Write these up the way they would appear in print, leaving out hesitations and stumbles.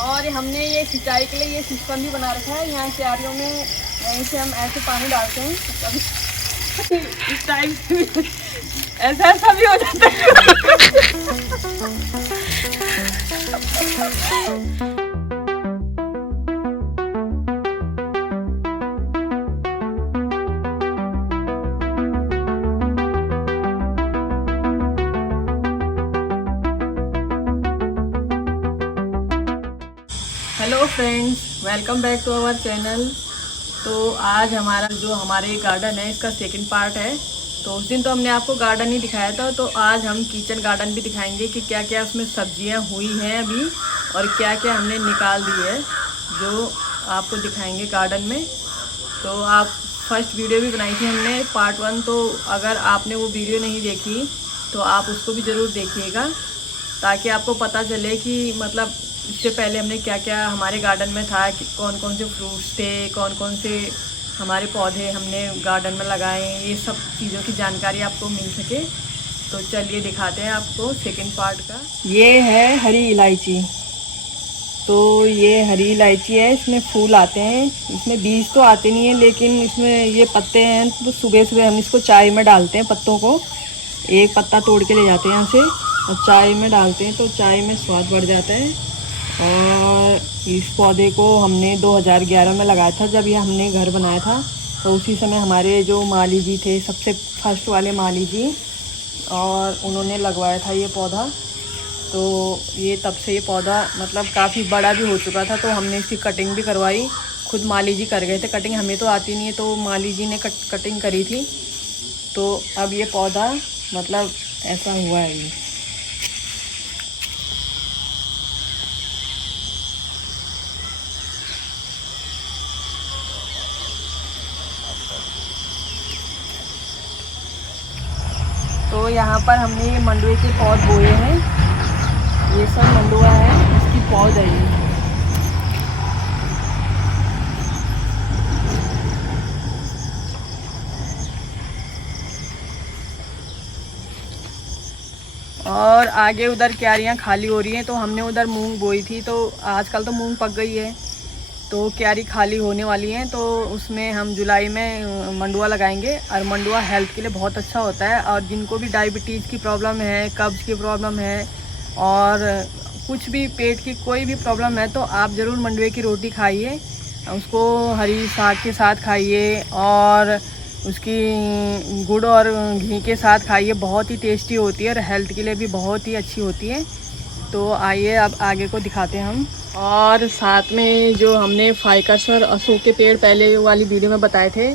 और हमने ये सिंचाई के लिए ये सिस्टम भी बना रखा है। यहाँ क्यारियों में यहीं से हम ऐसे पानी डालते हैं, कभी इस टाइम से ऐसा भी हो जाता है। Hello friends, welcome back to our channel. तो आज हमारे गार्डन है, इसका सेकंड पार्ट है। तो उस दिन तो हमने आपको गार्डन ही दिखाया था, तो आज हम किचन गार्डन भी दिखाएंगे कि क्या क्या उसमें सब्जियां हुई हैं अभी और क्या क्या हमने निकाल दी है, जो आपको दिखाएंगे गार्डन में। तो आप फर्स्ट वीडियो भी बनाई थी हमने पार्ट 1, तो अगर आपने वो वीडियो नहीं देखी तो आप उसको भी ज़रूर देखिएगा, ताकि आपको पता चले कि मतलब इससे पहले हमने क्या क्या हमारे गार्डन में था, कि कौन कौन से फ्रूट्स थे, कौन कौन से हमारे पौधे हमने गार्डन में लगाए, ये सब चीज़ों की जानकारी आपको मिल सके। तो चलिए दिखाते हैं आपको सेकंड पार्ट का। ये है हरी इलायची। तो ये हरी इलायची है, इसमें फूल आते हैं, इसमें बीज तो आते नहीं है, लेकिन इसमें ये पत्ते हैं। तो सुबह सुबह हम इसको चाय में डालते हैं, पत्तों को एक पत्ता तोड़ के ले जाते हैं यहाँ से और चाय में डालते हैं, तो चाय में स्वाद बढ़ जाता है। और इस पौधे को हमने 2011 में लगाया था, जब ये हमने घर बनाया था। तो उसी समय हमारे जो माली जी थे, सबसे फर्स्ट वाले माली जी, और उन्होंने लगवाया था ये पौधा। तो ये तब से ये पौधा मतलब काफ़ी बड़ा भी हो चुका था, तो हमने इसकी कटिंग भी करवाई। खुद माली जी कर गए थे कटिंग, हमें तो आती नहीं है, तो माली जी ने कटिंग करी थी। तो अब ये पौधा मतलब ऐसा हुआ है ये। तो यहाँ पर हमने ये मंडुए के पौध बोए हैं, ये सब मंडुआ है, इसकी पौध है ये। और आगे उधर क्यारियाँ खाली हो रही हैं, तो हमने उधर मूंग बोई थी, तो आजकल तो मूंग पक गई है, तो क्यारी खाली होने वाली हैं। तो उसमें हम जुलाई में मंडुआ लगाएंगे। और मंडुआ हेल्थ के लिए बहुत अच्छा होता है, और जिनको भी डायबिटीज़ की प्रॉब्लम है, कब्ज़ की प्रॉब्लम है, और कुछ भी पेट की कोई भी प्रॉब्लम है, तो आप ज़रूर मंडुए की रोटी खाइए, उसको हरी साग के साथ खाइए और उसकी गुड़ और घी के साथ खाइए। बहुत ही टेस्टी होती है और हेल्थ के लिए भी बहुत ही अच्छी होती है। तो आइए अब आगे को दिखाते हैं हम। और साथ में जो हमने फाइकस और अशोक के पेड़ पहले वाली वीडियो में बताए थे,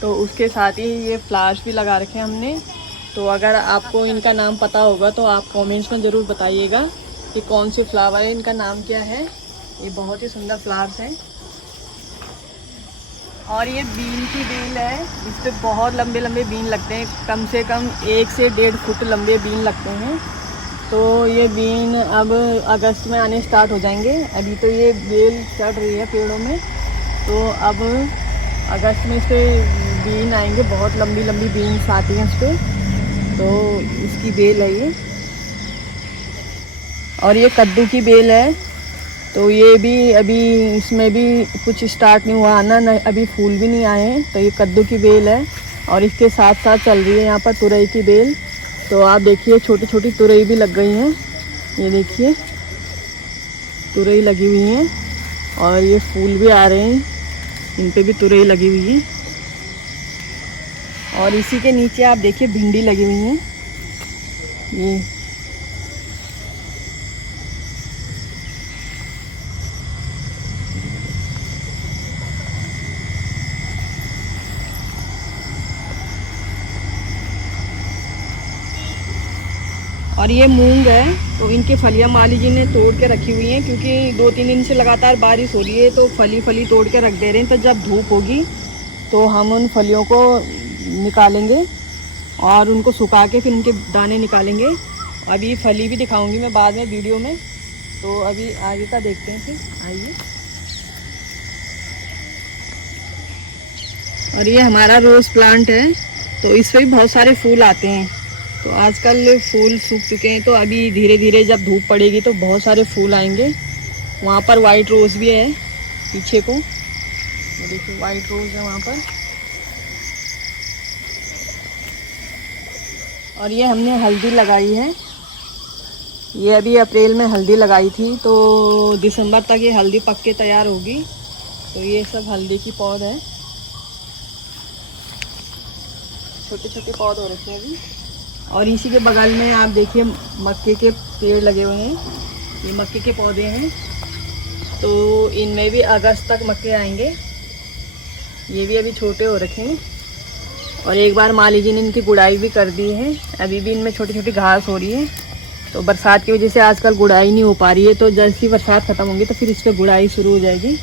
तो उसके साथ ही ये फ्लावर्स भी लगा रखे हैं हमने। तो अगर आपको इनका नाम पता होगा तो आप कमेंट्स में ज़रूर बताइएगा कि कौन सी फ्लावर है, इनका नाम क्या है। ये बहुत ही सुंदर फ्लावर्स हैं। और ये बीन की बेल है, इस पर बहुत लंबे लंबे बीन लगते हैं, कम से कम 1 से 1.5 फुट लंबे बीन लगते हैं। तो ये बीन अब अगस्त में आने स्टार्ट हो जाएंगे। अभी तो ये बेल चढ़ रही है पेड़ों में, तो अब अगस्त में इस पर बीन आएंगे, बहुत लंबी लंबी बीन्स आती हैं इस पर। तो इसकी बेल है ये। और ये कद्दू की बेल है, तो ये भी अभी इसमें भी कुछ स्टार्ट नहीं हुआ आना, न अभी फूल भी नहीं आए हैं। तो ये कद्दू की बेल है। और इसके साथ साथ चल रही है यहाँ पर तुरई की बेल। तो आप देखिए छोटी छोटी तुरई भी लग गई हैं, ये देखिए तुरई लगी हुई हैं, और ये फूल भी आ रहे हैं, इन पे भी तुरई लगी हुई है। और इसी के नीचे आप देखिए भिंडी लगी हुई हैं, ये और ये मूंग है। तो इनकी फलियां माली जी ने तोड़ के रखी हुई हैं, क्योंकि 2-3 दिन से लगातार बारिश हो रही है, तो फली तोड़ के रख दे रहे हैं। तो जब धूप होगी तो हम उन फलियों को निकालेंगे और उनको सुखा के फिर उनके दाने निकालेंगे। अभी फली भी दिखाऊंगी मैं बाद में वीडियो में। तो अभी आगे का देखते हैं, फिर आइए। और ये हमारा रोज़ प्लांट है, तो इस पर भी बहुत सारे फूल आते हैं। तो आजकल फूल सूख चुके हैं, तो अभी धीरे धीरे जब धूप पड़ेगी तो बहुत सारे फूल आएंगे। वहाँ पर वाइट रोज़ भी है पीछे को, ये देखिए वाइट रोज़ है वहाँ पर। और ये हमने हल्दी लगाई है, ये अभी अप्रैल में हल्दी लगाई थी, तो दिसंबर तक ये हल्दी पक के तैयार होगी। तो ये सब हल्दी की पौध है, छोटे छोटे पौध हो रखे हैं अभी। और इसी के बगल में आप देखिए मक्के के पेड़ लगे हुए हैं, ये मक्के के पौधे हैं, तो इनमें भी अगस्त तक मक्के आएंगे। ये भी अभी छोटे हो रखे हैं। और एक बार माली जी ने इनकी गुड़ाई भी कर दी है, अभी भी इनमें छोटी छोटी घास हो रही है। तो बरसात की वजह से आजकल गुड़ाई नहीं हो पा रही है, तो जैसी बरसात ख़त्म होगी तो फिर इस पर गुड़ाई शुरू हो जाएगी।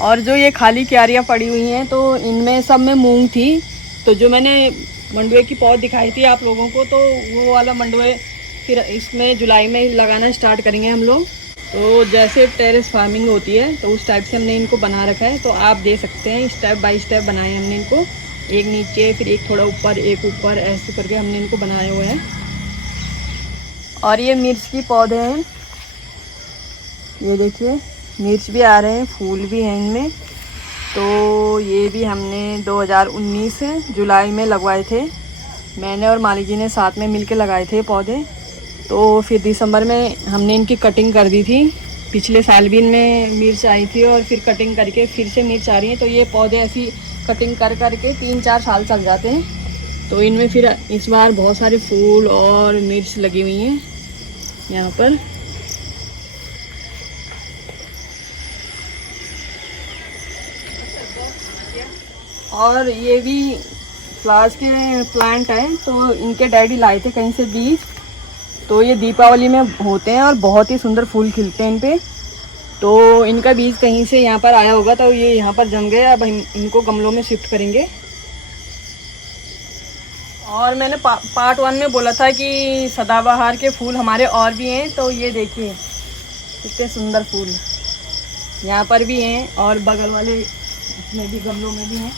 और जो ये खाली क्यारियाँ पड़ी हुई हैं, तो इनमें सब में मूंग थी, तो जो मैंने मंडुए की पौध दिखाई थी आप लोगों को, तो वो वाला मंडुए फिर इसमें जुलाई में लगाना स्टार्ट करेंगे हम लोग। तो जैसे टेरेस फार्मिंग होती है तो उस टाइप से हमने इनको बना रखा है, तो आप देख सकते हैं स्टेप बाय स्टेप बनाए हमने इनको, एक नीचे फिर एक थोड़ा ऊपर एक ऊपर, ऐसे करके हमने इनको बनाए हुए हैं। और ये मिर्च की पौधे हैं, ये देखिए मिर्च भी आ रहे हैं, फूल भी हैं इनमें। तो ये भी हमने 2019 जुलाई में लगवाए थे, मैंने और माली जी ने साथ में मिलके लगाए थे पौधे। तो फिर दिसंबर में हमने इनकी कटिंग कर दी थी, पिछले साल भी इनमें मिर्च आई थी और फिर कटिंग करके फिर से मिर्च आ रही है। तो ये पौधे ऐसी कटिंग कर करके 3-4 साल चल जाते हैं। तो इनमें फिर इस बार बहुत सारे फूल और मिर्च लगी हुई हैं यहाँ पर। और ये भी फ्लावर्स के प्लांट हैं, तो इनके डैडी लाए थे कहीं से बीज, तो ये दीपावली में होते हैं और बहुत ही सुंदर फूल खिलते हैं इन पे। तो इनका बीज कहीं से यहाँ पर आया होगा, तो ये यहाँ पर जम गए। अब हम इनको गमलों में शिफ्ट करेंगे। और मैंने पार्ट 1 में बोला था कि सदाबहार के फूल हमारे और भी हैं, तो ये देखिए कितने सुंदर फूल यहाँ पर भी हैं और बगल वाले इसमें भी गमलों में भी हैं।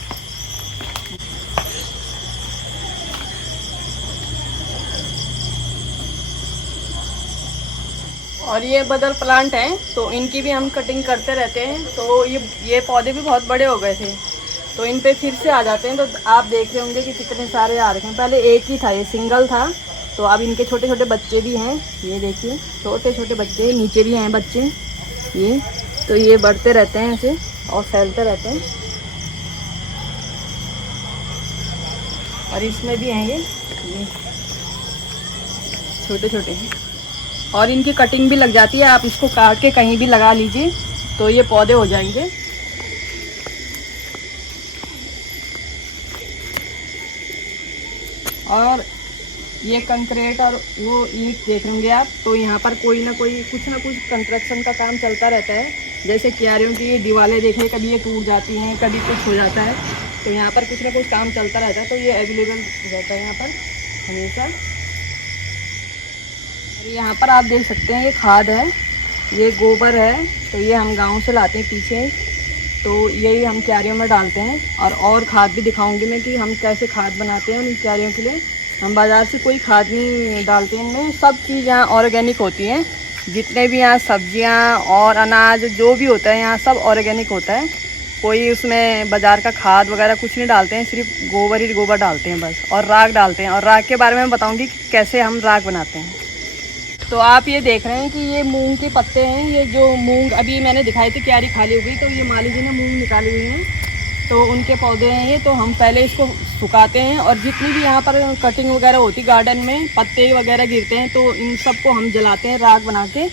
और ये बदल प्लांट हैं, तो इनकी भी हम कटिंग करते रहते हैं। तो ये पौधे भी बहुत बड़े हो गए थे, तो इन पे फिर से आ जाते हैं। तो आप देख रहे होंगे कि कितने सारे आ रखे हैं। पहले एक ही था, ये सिंगल था, तो अब इनके छोटे छोटे बच्चे भी हैं, ये देखिए छोटे छोटे बच्चे, नीचे भी हैं बच्चे ये। तो ये बढ़ते रहते हैं ऐसे और फैलते रहते हैं। और इसमें भी हैं ये छोटे छोटे हैं। और इनकी कटिंग भी लग जाती है, आप इसको काट के कहीं भी लगा लीजिए तो ये पौधे हो जाएंगे। और ये कंक्रीट और वो ईंट देख लेंगे आप, तो यहाँ पर कोई ना कोई कुछ ना कुछ कंस्ट्रक्शन का काम चलता रहता है। जैसे क्यारियों की ये दीवारें देखें, कभी ये टूट जाती हैं, कभी कुछ हो जाता है, तो यहाँ पर कुछ ना कुछ काम चलता रहता है। तो ये अवेलेबल रहता है यहाँ पर हमेशा। यहाँ पर आप देख सकते हैं ये खाद है, ये गोबर है, तो ये हम गांव से लाते हैं पीछे, तो यही हम क्यारियों में डालते हैं। और खाद भी दिखाऊंगी मैं कि हम कैसे खाद बनाते हैं उन क्यारियों के लिए। हम बाज़ार से कोई खाद नहीं डालते हैं, इनमें सब चीज़ यहाँ ऑर्गेनिक होती हैं। जितने भी यहाँ सब्जियाँ और अनाज जो भी होता है यहाँ सब ऑर्गेनिक होता है। कोई उसमें बाज़ार का खाद वगैरह कुछ नहीं डालते हैं, सिर्फ गोबर ही गोबर डालते हैं बस। और राख डालते हैं, और राख के बारे में बताऊँगी कि कैसे हम राख बनाते हैं। तो आप ये देख रहे हैं कि ये मूंग के पत्ते हैं। ये जो मूंग अभी मैंने दिखाई थी क्यारी खाली हो गई, तो ये माली जी ने मूंग निकाली हुई हैं, तो उनके पौधे हैं ये। तो हम पहले इसको सुखाते हैं, और जितनी भी यहाँ पर कटिंग वगैरह होती गार्डन में पत्ते वगैरह गिरते हैं, तो इन सबको हम जलाते हैं राख बना के।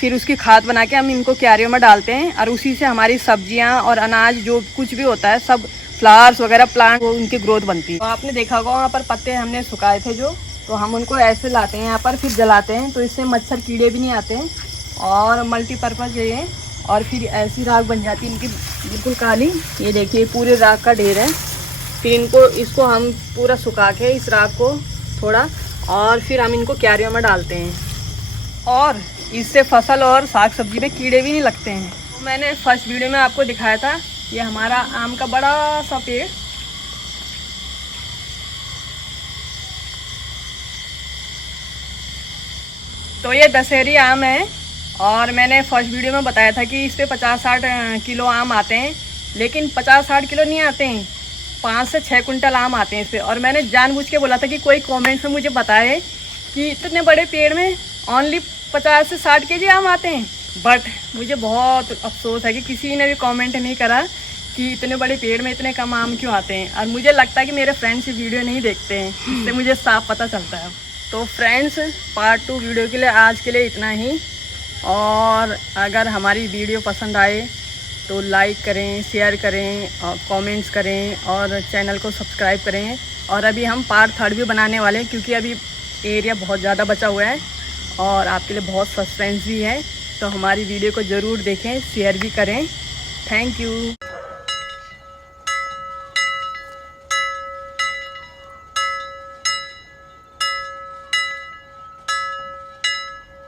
फिर उसकी खाद बना के हम इनको क्यारियों में डालते हैं, और उसी से हमारी सब्जियाँ और अनाज जो कुछ भी होता है सब फ्लावर्स वगैरह प्लांट वो उनकी ग्रोथ बनती है। तो आपने देखा होगा वहाँ पर पत्ते हमने सुखाए थे जो, तो हम उनको ऐसे लाते हैं यहाँ पर, फिर जलाते हैं, तो इससे मच्छर कीड़े भी नहीं आते हैं और मल्टीपर्पज़ ये है। और फिर ऐसी राख बन जाती है इनकी बिल्कुल काली। ये देखिए पूरे राख का ढेर है। फिर इसको हम पूरा सुखा के इस राख को थोड़ा, और फिर हम इनको क्यारियों में डालते हैं, और इससे फसल और साग सब्जी में कीड़े भी नहीं लगते हैं। मैंने फर्स्ट वीडियो में आपको दिखाया था, ये हमारा आम का बड़ा सा पेड़, तो ये दशहरी आम है। और मैंने फर्स्ट वीडियो में बताया था कि इस पर 50-60 किलो आम आते हैं, लेकिन 50-60 किलो नहीं आते हैं, 5 से 6 कुंटल आम आते हैं इस पर। और मैंने जानबूझ के बोला था कि कोई कमेंट्स में मुझे बताए कि इतने बड़े पेड़ में ओनली 50 से 60 केजी आम आते हैं। बट मुझे बहुत अफसोस है कि किसी ने भी कमेंट नहीं करा कि इतने बड़े पेड़ में इतने कम आम क्यों आते हैं। और मुझे लगता है कि मेरे फ्रेंड्स ये वीडियो नहीं देखते हैं, इससे मुझे साफ पता चलता है। तो फ्रेंड्स, पार्ट 2 वीडियो के लिए आज के लिए इतना ही। और अगर हमारी वीडियो पसंद आए तो लाइक करें, शेयर करें और कमेंट्स करें और चैनल को सब्सक्राइब करें। और अभी हम पार्ट 3 भी बनाने वाले हैं, क्योंकि अभी एरिया बहुत ज़्यादा बचा हुआ है और आपके लिए बहुत सस्पेंस भी है। तो हमारी वीडियो को ज़रूर देखें, शेयर भी करें। Thank you.